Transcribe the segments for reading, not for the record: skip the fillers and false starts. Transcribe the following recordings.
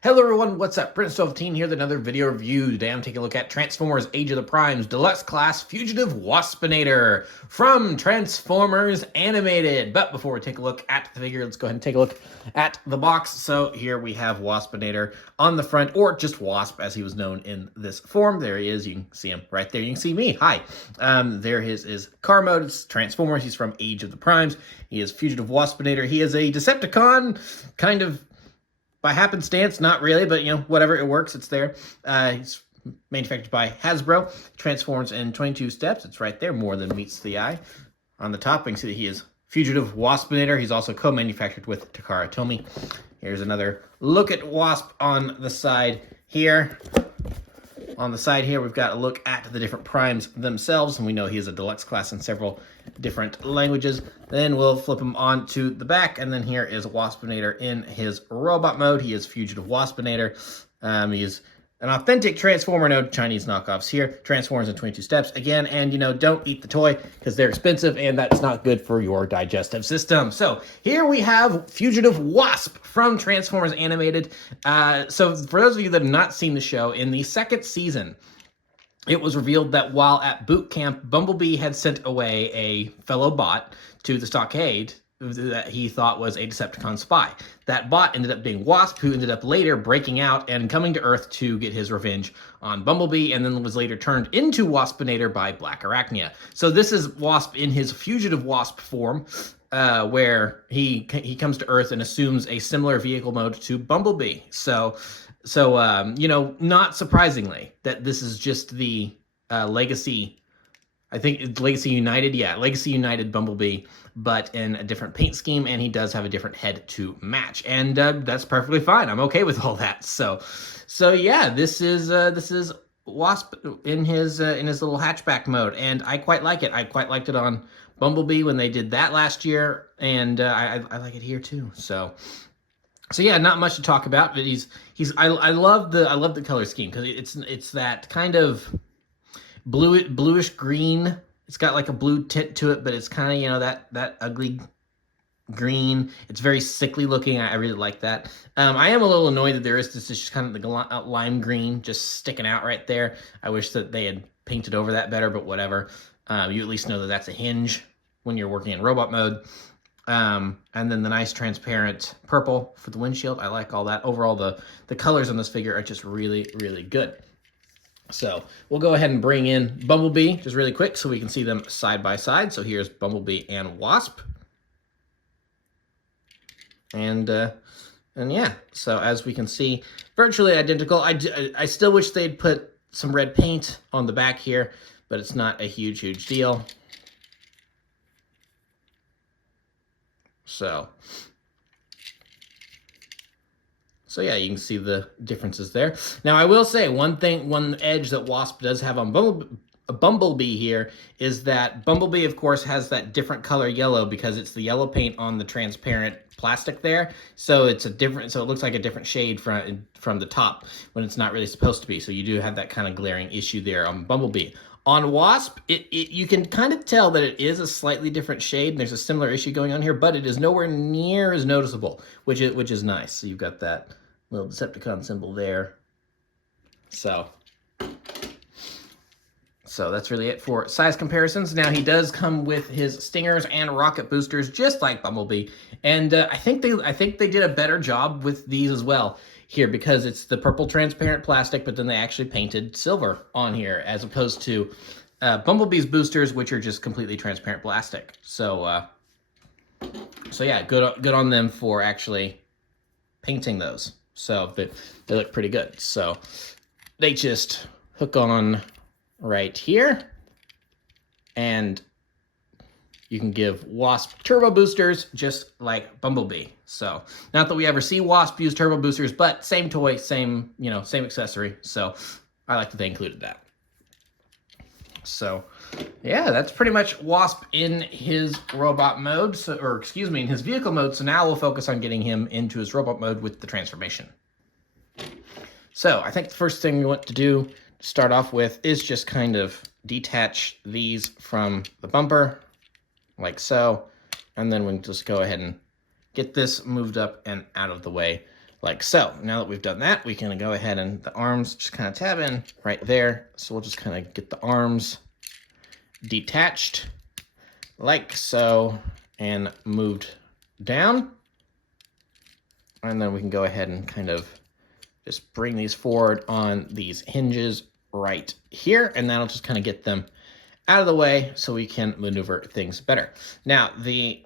Hello everyone, what's up? Prince12 here with another video review. Today I'm taking a look at Transformers Age of the Primes Deluxe Class Fugitive Waspinator from Transformers Animated. But before we take a look at the figure, let's go ahead and take a look at the box. So here we have Waspinator on the front, or just Wasp as he was known in this form. There he is, you can see him right there. You can see me, hi. There is car mode, it's Transformers, he's from Age of the Primes. He is Fugitive Waspinator. He is a Decepticon, kind of by happenstance, not really, but, you know, whatever, it works, it's there. He's manufactured by Hasbro, transforms in 22 steps. It's right there, more than meets the eye. On the top, we can see that he is Fugitive Waspinator. He's also co-manufactured with Takara Tomy. Here's another look at Wasp on the side here. On the side here, we've got a look at the different primes themselves, and we know he is a deluxe class in several different languages. Then we'll flip him on to the back, and then here is Waspinator in his robot mode. He is Fugitive Waspinator. He is an authentic Transformer, no Chinese knockoffs here. Transforms in 22 steps again, and you know, don't eat the toy because they're expensive and that's not good for your digestive system. So here we have Fugitive Wasp from Transformers Animated. So for those of you that have not seen the show, in the second season, it was revealed that while at boot camp, Bumblebee had sent away a fellow bot to the stockade that he thought was a Decepticon spy. That bot ended up being Wasp, who ended up later breaking out and coming to Earth to get his revenge on Bumblebee, and then was later turned into Waspinator by Black Arachnia. So this is Wasp in his Fugitive Wasp form, where he comes to Earth and assumes a similar vehicle mode to Bumblebee. So you know, not surprisingly, that this is just the Legacy, I think it's Legacy United, yeah, Legacy United Bumblebee, but in a different paint scheme, and he does have a different head to match, and that's perfectly fine. I'm okay with all that. So yeah, this is Wasp in his little hatchback mode, and I quite like it. I quite liked it on Bumblebee when they did that last year, and I like it here too. So yeah, not much to talk about, but I love the color scheme because it's that kind of bluish green. It's got like a blue tint to it, but it's kind of, you know, that ugly green. It's very sickly looking. I really like that. I am a little annoyed that there is this just kind of the lime green just sticking out right there. I wish that they had painted over that better, but whatever. You at least know that that's a hinge when you're working in robot mode. And then the nice transparent purple for the windshield. I like all that. Overall, the colors on this figure are just really, really good. So we'll go ahead and bring in Bumblebee just really quick so we can see them side by side. So here's Bumblebee and Wasp. And yeah, so as we can see, virtually identical. I still wish they'd put some red paint on the back here, but it's not a huge deal. So yeah, you can see the differences there. Now, I will say one edge that Wasp does have on Bumblebee here is that Bumblebee, of course, has that different color yellow because it's the yellow paint on the transparent plastic there. So it's so it looks like a different shade from the top when it's not really supposed to be. So you do have that kind of glaring issue there on Bumblebee. On Wasp, you can kind of tell that it is a slightly different shade, and there's a similar issue going on here, but it is nowhere near as noticeable, which is nice. So you've got that little Decepticon symbol there. So that's really it for size comparisons. Now, he does come with his stingers and rocket boosters, just like Bumblebee, and I think they did a better job with these as well here because it's the purple transparent plastic, but then they actually painted silver on here as opposed to Bumblebee's boosters, which are just completely transparent plastic. So yeah, good on them for actually painting those. So they look pretty good. So they just hook on right here, and you can give Wasp turbo boosters just like Bumblebee. So not that we ever see Wasp use turbo boosters, but same toy, same accessory. So I like that they included that. So yeah, that's pretty much Wasp in his robot mode, in his vehicle mode. So now we'll focus on getting him into his robot mode with the transformation. So I think the first thing we want to do to start off with is just kind of detach these from the bumper, like so, and then we can just go ahead and get this moved up and out of the way like so. Now that we've done that, we can go ahead and the arms just kind of tab in right there. So we'll just kind of get the arms detached like so and moved down. And then we can go ahead and kind of just bring these forward on these hinges right here. And that'll just kind of get them out of the way so we can maneuver things better. Now, the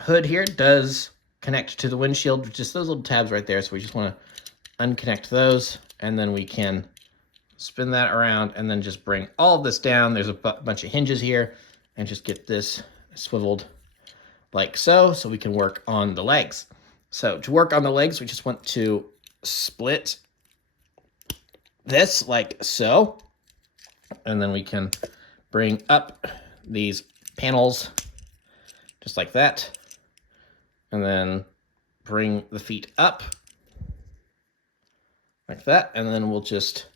hood here does connect to the windshield, just those little tabs right there. So we just want to unconnect those, and then we can spin that around and then just bring all of this down. There's a bunch of hinges here, and just get this swiveled like so, so we can work on the legs. So to work on the legs, we just want to split this like so, and then we can bring up these panels just like that, and then bring the feet up like that, and then we'll just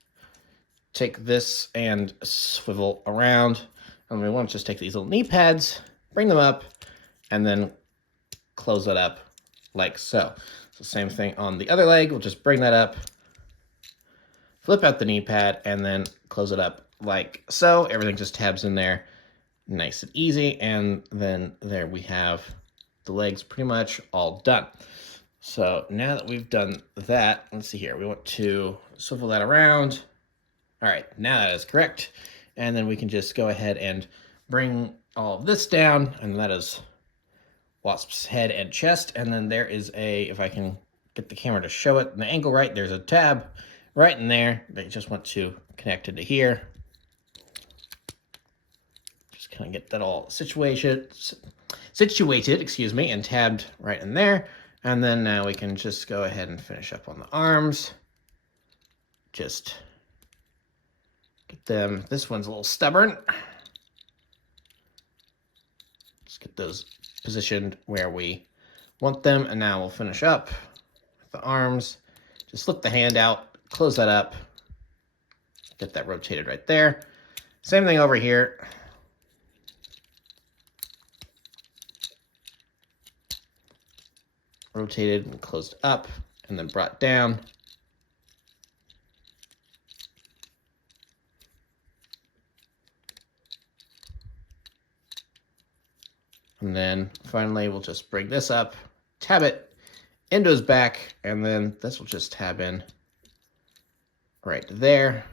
take this and swivel around, and we want to just take these little knee pads, bring them up, and then close that up like so. So same thing on the other leg, we'll just bring that up, flip out the knee pad, and then close it up like so. Everything just tabs in there nice and easy, and then there we have the legs pretty much all done. So now that we've done that, let's see here, we want to swivel that around. All right, now that is correct. And then we can just go ahead and bring all of this down, and that is Wasp's head and chest. And then there is a, if I can get the camera to show it in the angle right, there's a tab right in there that you just want to connect into here. Just kind of get that all situated, excuse me, and tabbed right in there. And then now we can just go ahead and finish up on the arms. Just get them, this one's a little stubborn. Just get those positioned where we want them. And now we'll finish up with the arms. Just slip the hand out, close that up, get that rotated right there. Same thing over here. Rotated and closed up, and then brought down. And then finally, we'll just bring this up, tab it into his back, and then this will just tab in right there.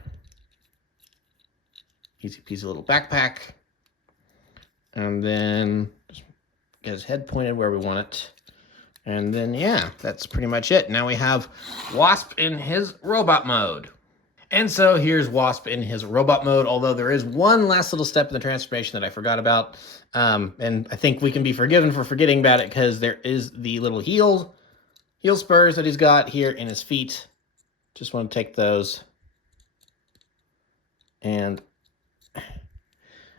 Easy peasy little backpack. And then just get his head pointed where we want it. And then, yeah, that's pretty much it. Now we have Wasp in his robot mode. And so here's Wasp in his robot mode, although there is one last little step in the transformation that I forgot about. And I think we can be forgiven for forgetting about it because there is the little heel spurs that he's got here in his feet. Just want to take those and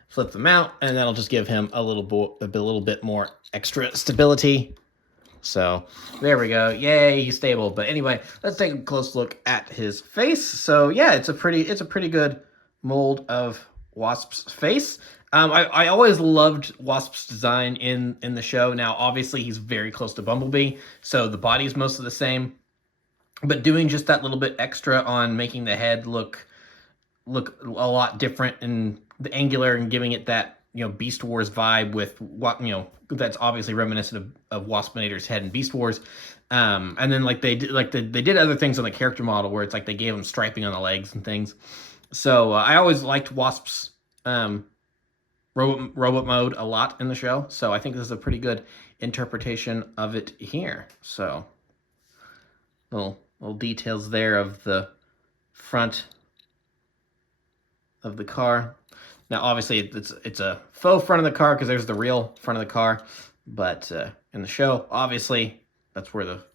flip them out, and that'll just give him a little bit more extra stability. So there we go. Yay, he's stable. But anyway, let's take a close look at his face. So yeah, it's a pretty good mold of Wasp's face. I always loved Wasp's design in the show. Now, obviously, he's very close to Bumblebee, so the body's mostly the same. But doing just that little bit extra on making the head look a lot different and the angular, and giving it that, Beast Wars vibe with what, that's obviously reminiscent of Waspinator's head in Beast Wars. And then they did other things on the character model where it's like they gave him striping on the legs and things. So I always liked Wasp's robot mode a lot in the show. So I think this is a pretty good interpretation of it here. So little details there of the front of the car. Now, obviously, it's a faux front of the car because there's the real front of the car. But in the show, obviously, that's where the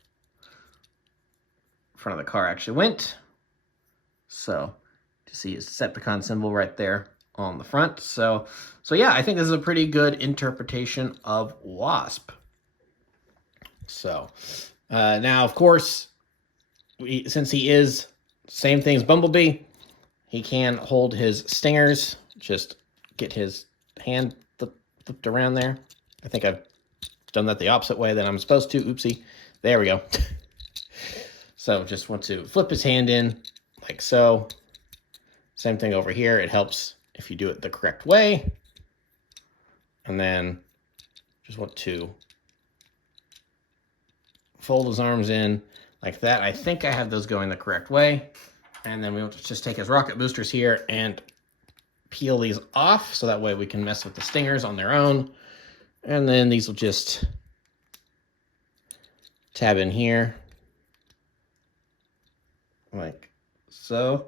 front of the car actually went. So, you see his Decepticon symbol right there on the front. So yeah, I think this is a pretty good interpretation of Wasp. So, now, of course, since he is same thing as Bumblebee, he can hold his stingers. Just get his hand flipped around there. I think I've done that the opposite way than I'm supposed to. Oopsie. There we go. So just want to flip his hand in like so. Same thing over here. It helps if you do it the correct way. And then just want to fold his arms in like that. I think I have those going the correct way. And then we want to just take his rocket boosters here and peel these off so that way we can mess with the stingers on their own. And then these will just tab in here like so.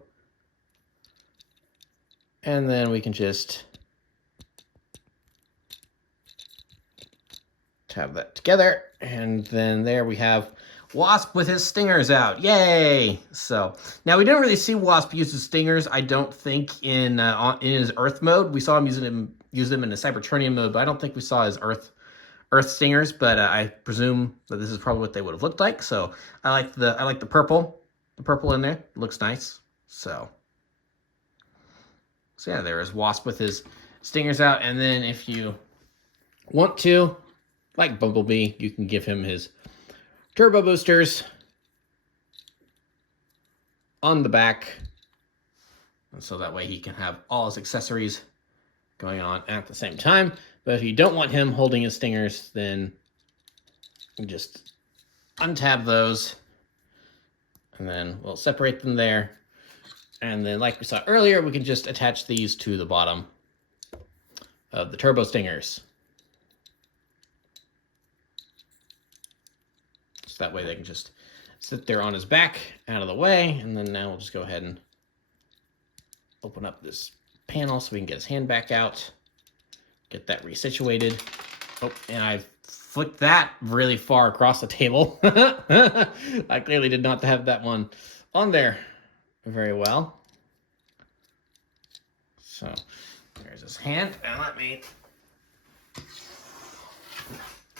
And then we can just tab that together. And then there we have Wasp with his stingers out. Yay! So now we didn't really see Wasp use his stingers, I don't think, in his Earth mode. We saw him use them in a Cybertronian mode, but I don't think we saw his Earth stingers. But I presume that this is probably what they would have looked like. So I like the purple in there. It looks nice. So yeah, there is Wasp with his stingers out. And then if you want to, like Bumblebee, you can give him his turbo boosters on the back. And so that way he can have all his accessories going on at the same time. But if you don't want him holding his stingers, then you just untab those. And then we'll separate them there. And then, like we saw earlier, we can just attach these to the bottom of the turbo stingers. So that way they can just sit there on his back, out of the way. And then now we'll just go ahead and open up this panel so we can get his hand back out. Get that resituated. Oh, and I flicked that really far across the table. I clearly did not have that one on there very well. So there's his hand, and let me,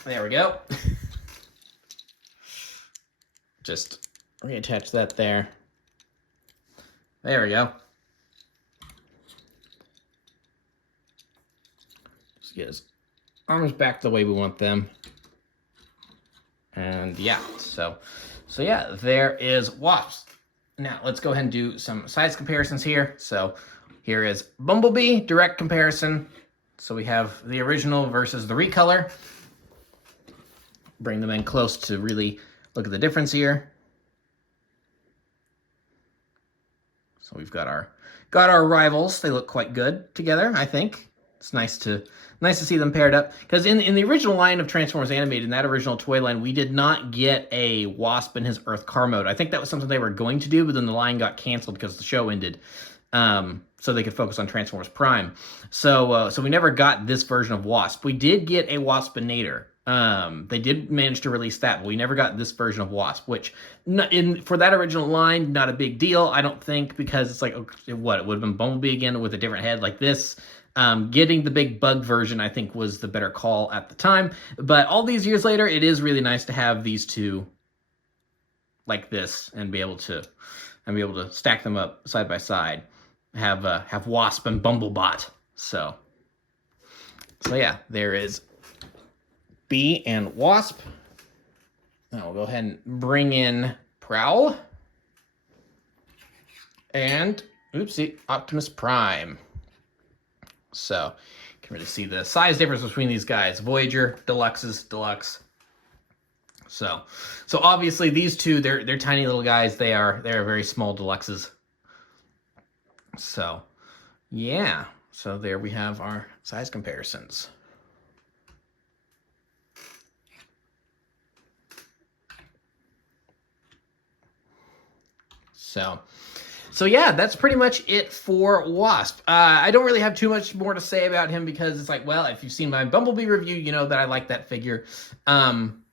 there we go. Just reattach that there. There we go. Just get his arms back the way we want them. And yeah, so yeah, there is Wasp. Now, let's go ahead and do some size comparisons here. So here is Bumblebee, direct comparison. So we have the original versus the recolor. Bring them in close to really look at the difference here. So we've got our rivals. They look quite good together, I think. It's nice to see them paired up. Because in the original line of Transformers Animated, in that original toy line, we did not get a Wasp in his Earth car mode. I think that was something they were going to do, but then the line got canceled because the show ended. So they could focus on Transformers Prime. So we never got this version of Wasp. We did get a Waspinator. They did manage to release that, but we never got this version of Wasp, which for that original line, not a big deal, I don't think, because it's like, what, it would have been Bumblebee again with a different head like this. Getting the big bug version, I think, was the better call at the time. But all these years later, it is really nice to have these two like this and be able to stack them up side by side. Have Wasp and Bumble-bot. So yeah, there is Bee and Wasp. Now we'll go ahead and bring in Prowl and oopsie, Optimus Prime. So you can really see the size difference between these guys. Voyager, Deluxe. So obviously these two, they're tiny little guys. They are very small Deluxes. So yeah. So there we have our size comparisons. So yeah, that's pretty much it for Wasp. I don't really have too much more to say about him because it's like, well, if you've seen my Bumblebee review, you know that I like that figure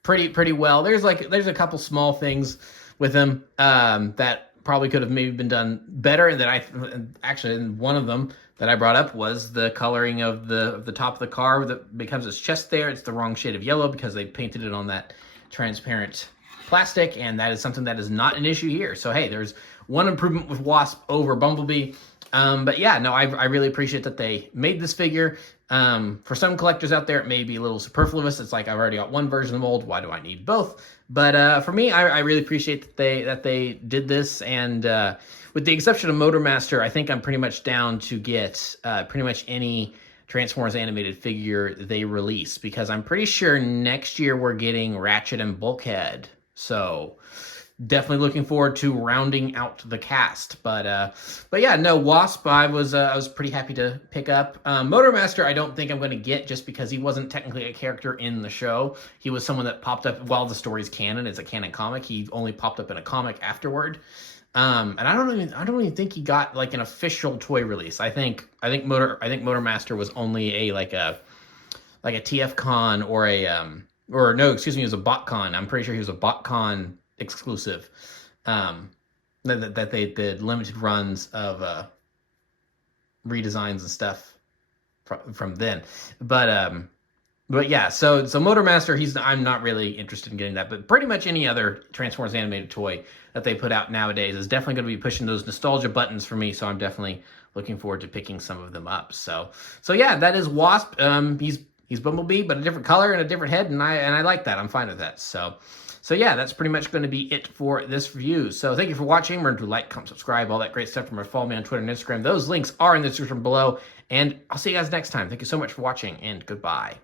pretty well. There's a couple small things with him that probably could have maybe been done better, and actually one of them that I brought up was the coloring of the top of the car that becomes his chest there. It's the wrong shade of yellow because they painted it on that transparent plastic, and that is something that is not an issue here. So hey, there's one improvement with Wasp over Bumblebee. But yeah, no, I really appreciate that they made this figure. For some collectors out there, it may be a little superfluous. It's like, I've already got one version of the mold. Why do I need both? But for me, I really appreciate that they did this. And with the exception of Motormaster, I think I'm pretty much down to get pretty much any Transformers animated figure they release, because I'm pretty sure next year we're getting Ratchet and Bulkhead. So definitely looking forward to rounding out the cast. But yeah, no, Wasp I was pretty happy to pick up. Motormaster I don't think I'm going to get, just because he wasn't technically a character in the show. He was someone that popped up while the story's canon. It's a canon comic. He only popped up in a comic afterward. And I don't even think he got like an official toy release. I think Motormaster was only a TF Con or or no, excuse me, it was a BotCon. I'm pretty sure he was a BotCon exclusive. That they did limited runs of redesigns and stuff from then. But yeah, so Motormaster, I'm not really interested in getting that, but pretty much any other Transformers animated toy that they put out nowadays is definitely going to be pushing those nostalgia buttons for me, so I'm definitely looking forward to picking some of them up. So yeah, that is Wasp. He's Bumblebee, but a different color and a different head, and I like that. I'm fine with that. So yeah, that's pretty much going to be it for this review. So thank you for watching. Remember to like, comment, subscribe, all that great stuff. Remember to follow me on Twitter and Instagram. Those links are in the description below, and I'll see you guys next time. Thank you so much for watching, and goodbye.